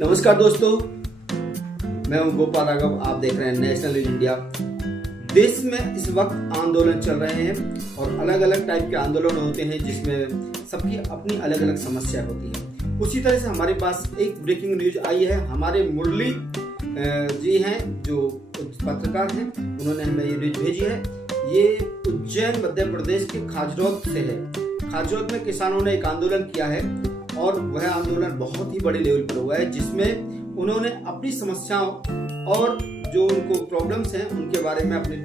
नमस्कार दोस्तों, मैं हूं गोपाल राघव। आप देख रहे हैं नेशनल न्यूज इंडिया। देश में इस वक्त आंदोलन चल रहे हैं और अलग अलग टाइप के आंदोलन होते हैं जिसमें सबकी अपनी अलग अलग समस्या होती है। उसी तरह से हमारे पास एक ब्रेकिंग न्यूज आई है। हमारे मुरली जी हैं जो पत्रकार हैं, उन्होंने हमें ये न्यूज भेजी है। ये उज्जैन मध्य प्रदेश के खाजरोद से है। खाजरोद में किसानों ने एक आंदोलन किया है और वह आंदोलन बहुत ही बड़े लेवल पर हुआ है, जिसमें उन्होंने अपनी समस्याओं और जो उनको प्रॉब्लम्स हैं उनके बारे में अपनी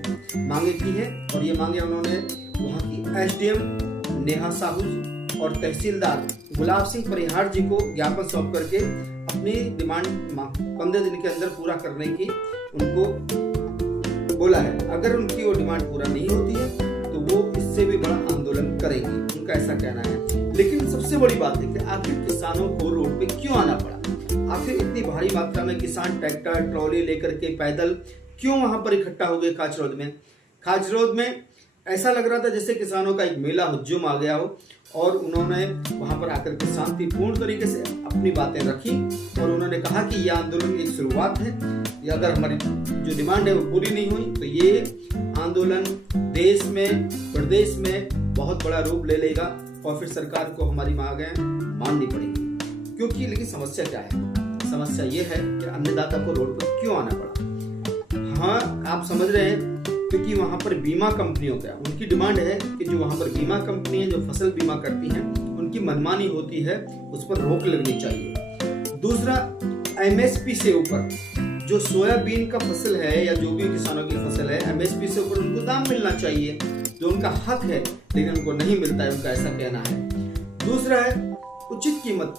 मांगे की है। और ये मांगे उन्होंने वहाँ की एसडीएम नेहा साहू और तहसीलदार गुलाब सिंह परिहार जी को ज्ञापन सौंप करके अपनी डिमांड 15 दिन के अंदर पूरा करने की उनको बोला है। अगर उनकी वो डिमांड पूरा नहीं होती है तो वो इससे भी बड़ा आंदोलन करेंगे, उनका ऐसा कहना है। लेकिन सबसे बड़ी बात है कि आखिर किसानों को रोड पे क्यों आना पड़ा? आखिर इतनी भारी मात्रा में किसान ट्रैक्टर ट्रॉली लेकर के पैदल क्यों वहां पर इकट्ठा हो गए खाजरोद में? खाजरोद में ऐसा लग रहा था जैसे किसानों का एक मेला हुज्जुम आ गया हो, और उन्होंने वहां पर आकर के शांतिपूर्ण तरीके से अपनी बातें रखी और उन्होंने कहा कि यह आंदोलन एक शुरुआत है। या अगर हमारी जो डिमांड है वो पूरी नहीं हुई तो ये आंदोलन देश में प्रदेश में बहुत बड़ा रूप ले लेगा और फिर सरकार को हमारी मांगें माननी पड़ेगी। क्योंकि लेकिन समस्या क्या है? समस्या ये है कि अन्नदाता को रोड पर क्यों आना पड़ा। हाँ, आप समझ रहे हैं, क्योंकि वहां पर बीमा कंपनियों का उनकी डिमांड है कि जो वहां पर बीमा कंपनी है जो फसल बीमा करती हैं उनकी मनमानी होती है, उस पर रोक लगनी चाहिए। दूसरा, एमएसपी से ऊपर जो सोयाबीन का फसल है या जो भी किसानों की फसल है, एमएसपी से ऊपर उनको दाम मिलना चाहिए, जो उनका हक है, लेकिन उनको नहीं मिलता है, उनका ऐसा कहना है। दूसरा है उचित कीमत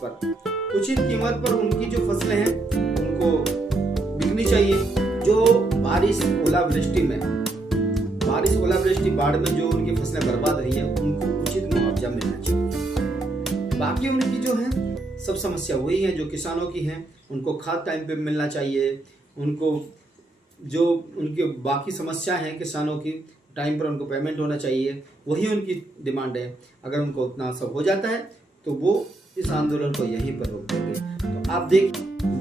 पर उनकी जो फसलें हैं उनको बिकनी चाहिए। जो बारिश ओलावृष्टि बाढ़ में जो उनकी फसलें बर्बाद हुई हैं उनको उचित मुआवजा मिलना चाहिए। बाकी उनकी जो है सब समस्या वही है जो किसानों की हैं। उनको खाद टाइम पे मिलना चाहिए, उनको जो उनकी बाकी समस्या है किसानों की टाइम पर उनको पेमेंट होना चाहिए, वही उनकी डिमांड है। अगर उनको उतना सब हो जाता है तो वो इस आंदोलन को यहीं पर रोक देंगे। तो आप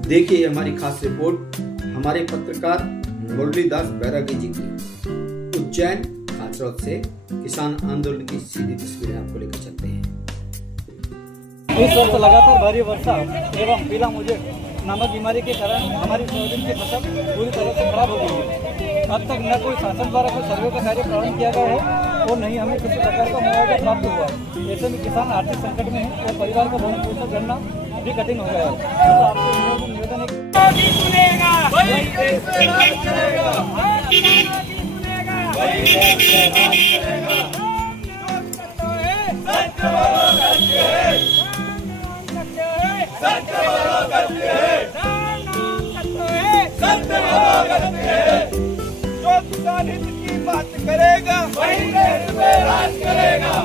देखिए हमारी खास रिपोर्ट हमारे पत्रकार मुरलीदास बैरागी जी की। उज्जैन खाजरोद से किसान आंदोलन की सीधी तस्वीरें आपको लेकर चलते हैं। इस वर्ष लगातार भारी वर्षा एवं पीला मुझे नामक बीमारी के कारण हमारी सोयाबीन की फसल पूरी तरह से खराब हो गई है। अब तक न कोई शासन द्वारा कोई सर्वे का कार्य प्रारंभ किया गया है और नहीं हमें किसी प्रकार का मुआवजा प्राप्त हुआ है। ऐसे में किसान आर्थिक संकट में है और परिवार का भरण पोषण करना भी कठिन हो गया है। तो आपसे निवेदन है जो किसान हित की बात करेगा वही देश में राज करेगा।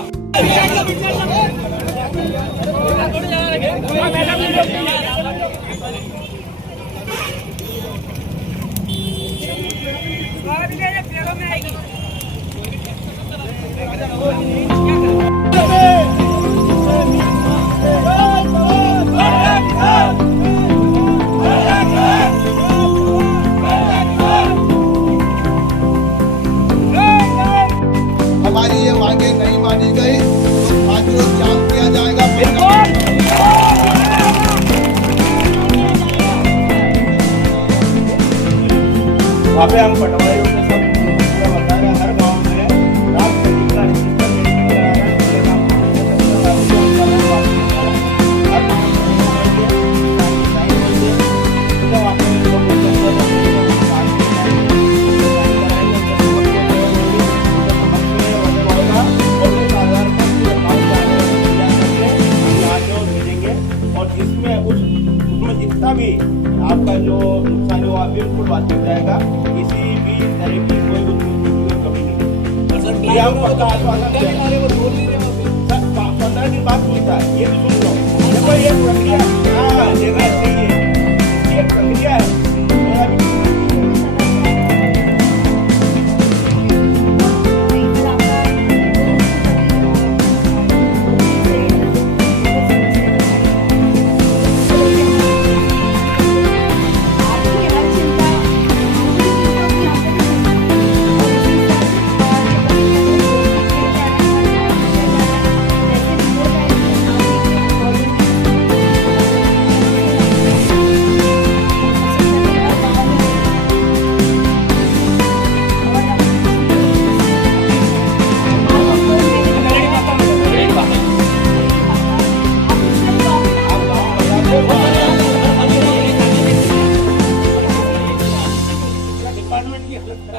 हमारी ये मांगे नहीं मानी गई तो आज रोज जाम किया जाएगा। वहाँ पे हम पटवारियों के सब बता रहे हैं, हर गाँव में रात जितना भी आपका जो नुकसान है वो बिल्कुल वाजिब जाएगा। किसी भी तरह की कोई कमी नहीं। ये हम पक्का आश्वासन दे रहे हैं। 15 दिन बाद पूछता है, ये भी सुन लो। देखो ये प्रक्रिया ये प्रक्रिया है।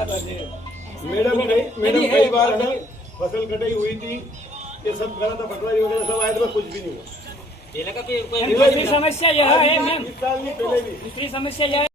मैडम कई बार है ना फसल कटाई हुई थी, ये सब करा था, पटवारी वगैरह सब आए थे, बस कुछ भी नहीं हुआ। दूसरी समस्या यह है मैम, इस साल नहीं पहले भी दूसरी समस्या यह है